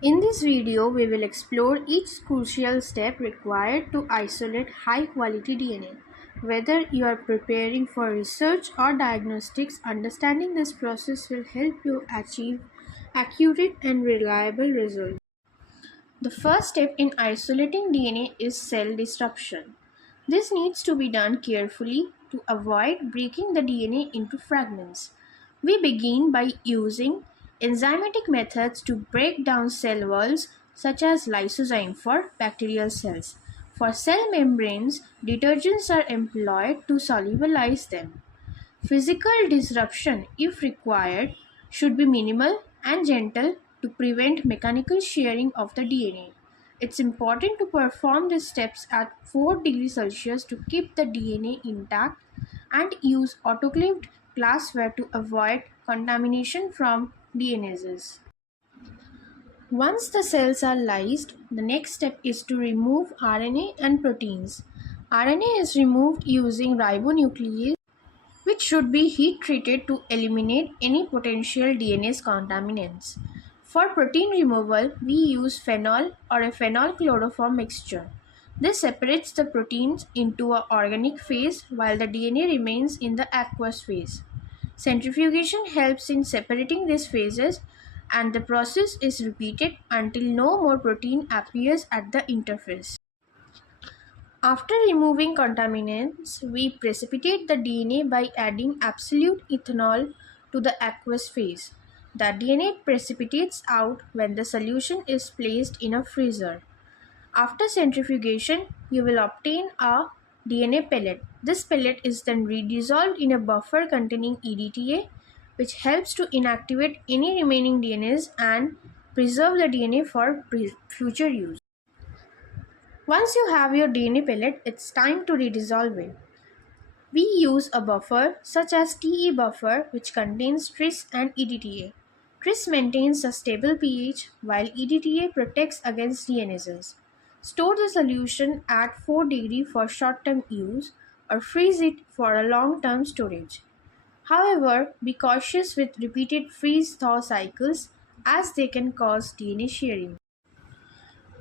In this video, we will explore each crucial step required to isolate high-quality DNA. Whether you are preparing for research or diagnostics, understanding this process will help you achieve accurate and reliable results. The first step in isolating DNA is cell disruption. This needs to be done carefully to avoid breaking the DNA into fragments. We begin by using enzymatic methods to break down cell walls, such as lysozyme for bacterial cells. For cell membranes, detergents are employed to solubilize them. Physical disruption, if required, should be minimal and gentle to prevent mechanical shearing of the DNA. It's important to perform these steps at 4 degrees Celsius to keep the DNA intact and use autoclaved glassware to avoid contamination from DNases. Once the cells are lysed, the next step is to remove RNA and proteins. RNA is removed using ribonuclease, which should be heat treated to eliminate any potential DNA contaminants. For protein removal, we use phenol or a phenol chloroform mixture. This separates the proteins into an organic phase while the DNA remains in the aqueous phase. Centrifugation helps in separating these phases, and the process is repeated until no more protein appears at the interface. After removing contaminants, we precipitate the DNA by adding absolute ethanol to the aqueous phase. The DNA precipitates out when the solution is placed in a freezer. After centrifugation, you will obtain a DNA pellet. This pellet is then redissolved in a buffer containing EDTA, which helps to inactivate any remaining DNAs and preserve the DNA for future use. Once you have your DNA pellet, it's time to redissolve it. We use a buffer such as TE buffer, which contains tris and EDTA. Tris maintains a stable pH while EDTA protects against DNases. Store the solution at 4 degrees for short-term use or freeze it for a long-term storage. However, be cautious with repeated freeze-thaw cycles as they can cause DNA shearing.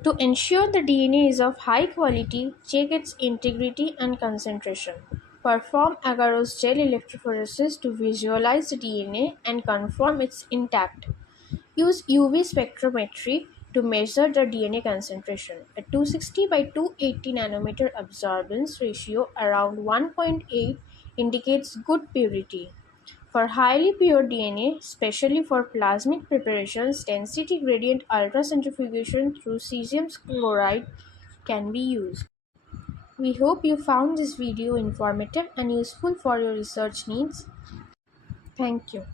To ensure the DNA is of high quality, check its integrity and concentration. Perform agarose gel electrophoresis to visualize the DNA and confirm it's intact. Use UV spectrometry to measure the DNA concentration. A 260 by 280 nanometer absorbance ratio around 1.8 indicates good purity. For highly pure DNA, especially for plasmid preparations, density gradient ultracentrifugation through cesium chloride can be used. We hope you found this video informative and useful for your research needs. Thank you.